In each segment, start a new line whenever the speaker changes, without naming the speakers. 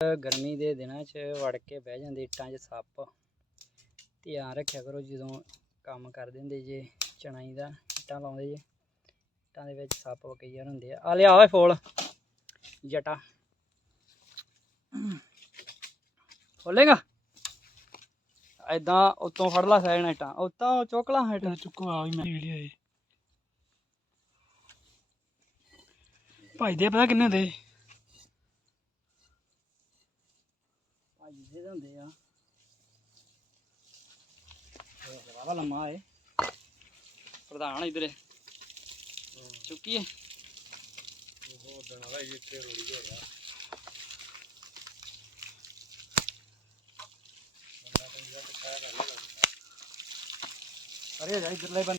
ਗਰਮੀ ਦੇ ਦਿਨਾਂ 'ਚ ਵੜ ਕੇ ਬਹਿ ਜਾਂਦੇ, ਇੱਟਾਂ 'ਚ ਸੱਪ। ਧਿਆਨ ਰੱਖਿਆ ਕਰੋ ਜਦੋਂ ਕੰਮ ਕਰਦੇ ਹੁੰਦੇ ਜੇ, ਚਣਾਈ ਦਾ ਇੱਟਾਂ ਲਾਉਂਦੇ ਜੇ, ਇੱਟਾਂ ਦੇ ਵਿੱਚ ਸੱਪ ਕਈ ਵਾਰ ਹੁੰਦੇ ਆ। ਆ ਲਿਆ ਓਏ ਫੋਲ, ਜਟਾ। ਖੋਲੇਗਾ ਐਦਾਂ ਉੱਤੋਂ ਫੜ ਲਾ ਸਾਈਡ ਇੱਟਾਂ, ਉੱਤੋਂ ਚੁੱਕ ਲਾ ਇੱਟਾਂ।
ਚੁੱਕੋ ਆ ਵੀ, ਮੈਂ ਵੀਡੀਓ ਏ ਭਾਈ ਦੇ, ਪਤਾ ਕਿੰਨੇ ਹੁੰਦੇ
ਭਾਜੀ ਦੇ ਹੁੰਦੇ ਆ। ਇਹ ਵਾਵਾ ਲੰਮਾ ਪ੍ਰਧਾਨ ਇਧਰੇ। ਚੁੱਕੀਏ।
ਉਹ ਦਿਨ ਵਾਲਾ ਇੱਥੇ ਰੋੜੀ ਹੋ ਰਿਹਾ।
ਅਰੇ ਜਾ ਇਧਰਲੇ ਬੰਦੇ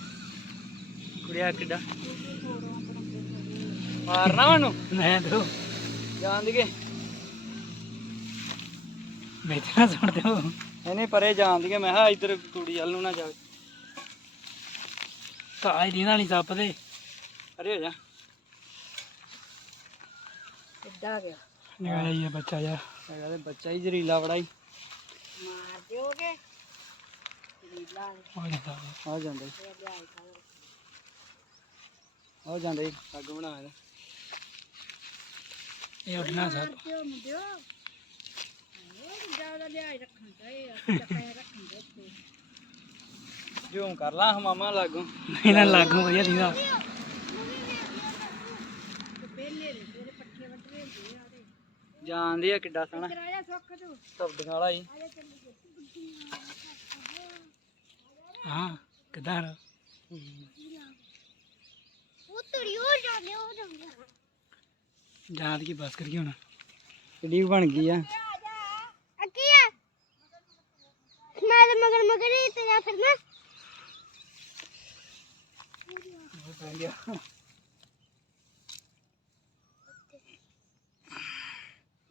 ਕੁੜਿਆ ਕਿੱਡਾ? ਮਾਰਨਾ ਉਹਨੂੰ?
ਮੈਂ ਦੋ
ਜਾਣ ਦੀਏ
ਵੇਚਣਾ ਸੁਣ ਦਿਓ।
ਇਹਨੇ ਪਰੇ ਜਾਣ ਦੀਏ ਮੈਂ ਕਿਹਾ ਇੱਧਰ ਕੁੜੀ ਵੱਲ ਨੂੰ ਨਾ ਜਾਵੇ।
ਕਾਜ ਲੀਨਾ ਨਹੀਂ ਸੱਪ ਦੇ
ਅਰੇ ਹੋ ਜਾ।
ਨਿਕਲਿਆ ਹੀ ਆ ਬੱਚਾ ਜਾ
ਹੈਗਾ ਤੇ ਬੱਚਾ ਹੀ ਜ਼ਰੀਲਾ ਬੜਾ ਹੀ।
ਉਹ ਜਾਂਦਾ
ਆ ਜਾਂਦਾ। ਆ ਜਾਂਦਾ। ਈ, ਅੱਗ ਬਣਾ ਇਹਦਾ
ਇਹ ਉੱਡਣਾ ਸੱਪ
ਜੂਮ ਕਰ ਲਾ ਮਾਮਾ ਲਾਗੂ।
ਇਹਨਾਂ ਲਾਗੂ ਵਧੀਆ ਲੀਨਾ
ਜਾਂਦੇ ਆ ਕਿੱਡਾ ਸੋਹਣਾ। ਤਬਦੀਆਂ ਵਾਲਾ ਹੀ
ਹਾਂ ਕਿਦਾਂ? ਜਾਂਦ ਕੀ ਬਸ ਕਰੀਏ ਹੁਣ
ਕਿੱਡੀ ਬਣ ਗਈ ਆ
ਮਗਰ ਮਗਰ ਹੀ ਤੇ ਫਿਰਨਾ
ਉਹ ਪੈ ਗਿਆ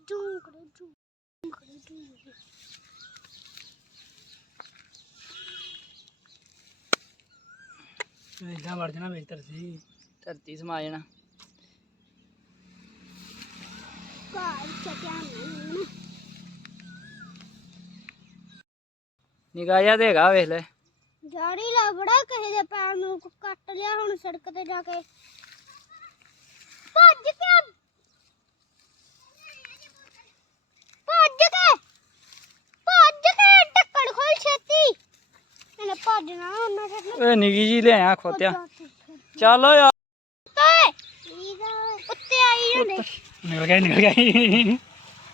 ਜੂਮ
ਧਰਤੀ ਸਮਾ ਜਾਣਾ
ਘਰ ਚਟਿਆ ਨਾ
ਨਿਗਾਹ ਜਿਹਾ ਤੇ ਹੈਗਾ ਵੇਖ ਲੈ।
ਜਾੜੀ ਲਬੜਾ ਕਿਸੇ ਦੇ ਪੈਰ ਨੂੰ ਕੱਟ ਲਿਆ ਹੁਣ ਸੜਕ ਤੇ ਜਾ ਕੇ। ਭੱਜ ਕੇ ਭੱਜ ਕੇ। ਭੱਜ ਕੇ ਟੱਕੜ ਖੋਲ ਛੇਤੀ। ਇਹਨੇ ਭੱਜਣਾ ਉਹਨਾਂ ਛੱਡਣਾ
ਓਏ ਨਿੱਕੀ ਜੀ ਲਿਆਇਆ ਖੋਤਿਆ। ਚੱਲ ਓਏ
ਆਈ ਜਾਂਦੇ
ਨਿਕਲ ਗਿਆ ਨਿਕਲ ਗਿਆ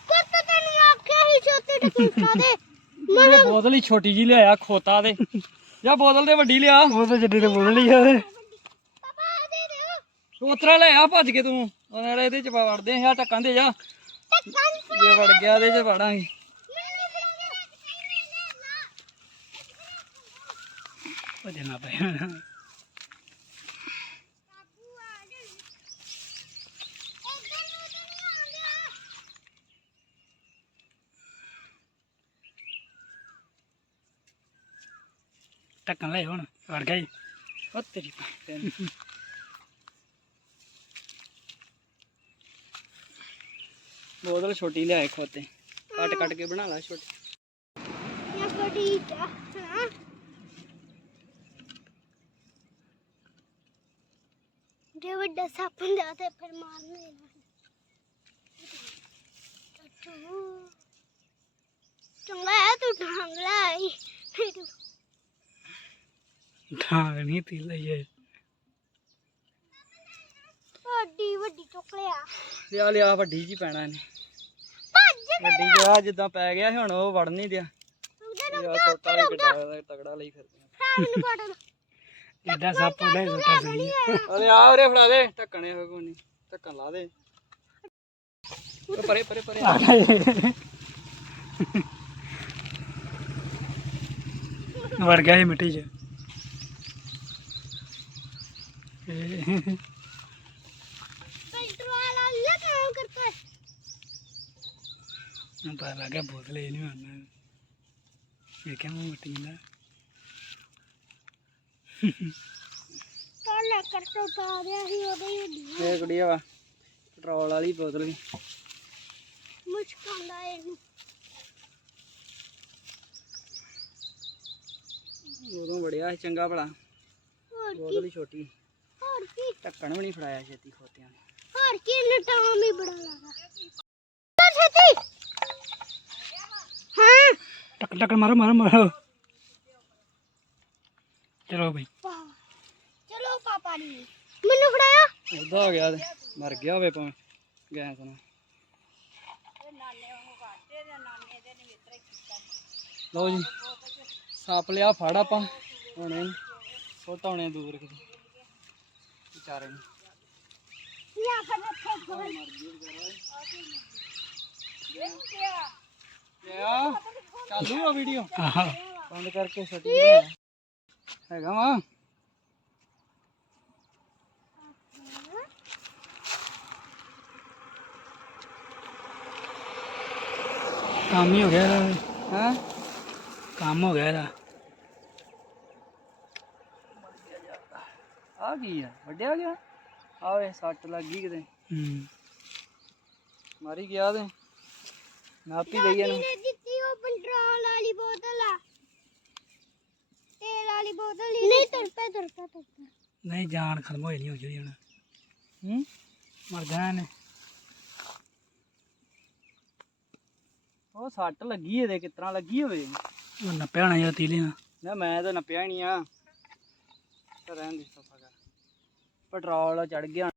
ਪੁੱਤ ਤੈਨੂੰ ਆਖਿਆ ਸੀ ਛੋਟੇ ਟਕੂਟਾ ਦੇ।
ਇਹ ਬੋਤਲ ਹੀ ਛੋਟੀ ਜੀ ਲਿਆਇਆ ਖੋਤਾ ਦੇ। ਜਾਂ ਬੋਤਲ ਤੇ ਵੱਡੀ ਲਿਆ।
ਉਹ ਤਾਂ ਜੱਡੀ ਤੇ ਬੋਲ ਲਈ ਆ
ਪਾਪਾ ਦੇ ਦਿਓ।
ਉਤਰਾ ਲਿਆ ਭੱਜ ਕੇ ਤੂੰ। ਉਹਨਾਂ ਇਹਦੇ ਚ ਪਾ ਵੜਦੇ ਆ ਟੱਕਾਂ ਦੇ ਜਾ। ਜੇ ਵੜ ਗਿਆ ਇਹਦੇ ਚ ਵੜਾਂਗੇ।
ਭਜਣਾ ਪਿਆ ਟੱਕਣ ਲੈ ਹੁਣ ਵੜ ਗਿਆ
ਉਹ ਤੇਰੀ ਭੈਣ। ਬੋਤਲ ਛੋਟੀ ਲਿਆਏ ਖੋਤੇ। ਕੱਟ ਕੱਟ ਕੇ ਬਣਾ ਲਾ ਛੋਟੀ।
ਇਹ ਬੜੀ ਹਾਂ ਜੇ ਵੱਡਾ ਸੱਪ ਹੁੰਦਾ ਤੇ ਫਿਰ ਮਾਰਨੇ ਟੱਟੂ ਚੰਗਾ ਹੈ ਤੂੰ ਢੰਗ ਲਾਈ ਫਿਰ ਵੱਡੀ ਵੱਡੀ ਚੁੱਕ ਲਿਆ।
ਤੇ ਲਿਆ ਵੱਡੀ ਜੀ ਪੈਣਾ ਇਹਨੇ।
ਭੱਜ
ਵੱਡੀ ਜਿਹਾ ਜਿੱਦਾਂ ਪੈ ਗਿਆ ਸੀ ਹੁਣ ਉਹ ਵੜ ਨਹੀਂ ਦਿਆ
ਉਹਦੇ
ਇਹ ਆ ਛੋਟਾ ਵੀ ਕਿੱਡਾ ਤਗੜਾ ਲਈ ਫਿਰਦੇ ਆ।
ਹਾਂ ਮੈਨੂੰ ਕਾਟਨ
ਕਿੱਦਾਂ ਸੱਪ ਉਹਦਾ ਹੀ ਸੁੱਟਾ ਸਹੀ। ਅਰੇ ਆ ਉਰੇ ਫੜਾ ਦੇ ਢੱਕਣੇ ਹੋਏ ਕੋਈ ਨਹੀਂ। ਢੱਕਣ ਲਾ ਦੇ। ਓਏ ਪਰੇ ਪਰੇ ਪਰੇ। ਆ ਵੜ ਗਿਆ ਇਹ ਮਿੱਟੀ 'ਚ। ਮੈਂ ਮਿੱਟੀ ਦਾ
तो लेकर तो उतारिया ही उधर ही डी
ਇਹ ਕੁੜੀਆ ਵਾ ਪੈਟਰੋਲ ਵਾਲੀ ਬੋਤਲ ਵੀ
मुश्किल है इन्हें
ਉਦੋਂ ਵੜਿਆ ਸੀ ਚੰਗਾ ਭਲਾ
और की
ਬੋਤਲ ਹੀ ਛੋਟੀ
ਹੋਰ ਕੀ?
ਟੱਕਣ ਵੀ ਚਲੋ ਬਈ।
ਚਲੋ ਪਾਪਾ ਜੀ। ਮੈਨੂੰ ਫੜਾਇਆ।
ਉਹਦਾ ਆ ਗਿਆ ਮਰ ਗਿਆ ਹੋਵੇ ਭਾਵੇਂ। ਗੈਸ ਨਾਲ ਲਓ ਜੀ। ਸਾਪ ਲਿਆ ਫੜ ਆਪਾਂ। ਹੁਣ ਇਹਨੂੰ। ਸੁੱਟ ਦੂਰ ਕਿਤੇ। ਵਿਚਾਰੇ ਨੂੰ
यहाँ पर रखो
ਕਿਆ ਚਾਲੂ ਆ ਵੀਡੀਓ ਬੰਦ ਕਰਕੇ ਛੱਡੀ ਨਾ ਹੈਗਾ ਵਾ ਕੰਮ ਹੀ ਹੋ ਗਿਆ ਇਹਦਾ ਹਾਂ ਕੰਮ ਹੋ ਗਿਆ ਆ ਕੀ ਆ? ਵੱਡਿਆ ਗਿਆ? ਆ ਵੇ ਸੱਟ ਲੱਗ ਗਈ ਕਿਤੇ। ਹੂੰ। ਮਾਰੀ ਗਿਆ ਤੇ। ਨਾਪੀ ਗਈ ਇਹਨੂੰ।
ਮੇਰੇ ਦਿੱਤੀ ਉਹ ਪੰਟਰੋਲ ਵਾਲੀ ਬੋਤਲ ਆ। ਤੇਲ ਵਾਲੀ ਬੋਤਲ ਨਹੀਂ। ਤੁਰਪੇ ਤੁਰਪਾ ਤੁਰਪਾ।
ਨਹੀਂ ਜਾਨ ਖਤਮ ਹੋਈ ਨਹੀਂ ਹੋ ਜੂਈ ਹੁਣ। ਹੂੰ? ਮਰ ਗਿਆ ਨੇ ਉਹ ਸੱਟ ਲੱਗੀ ਇਹਦੇ ਕਿਤਨਾ ਲੱਗੀ ਹੋਵੇ? ਉਹ ਨੱਪਿਆ ਜਾਂ ਤੀਲੇ ਨਾ ਮੈਂ ਤਾਂ ਨੱਪਿਆ ਹੀ ਨਹੀਂ ਆ। ਰਹਿਣ ਦੀ ਸਫਾ ਪੈਟਰੋਲ ਚੜ ਗਿਆ।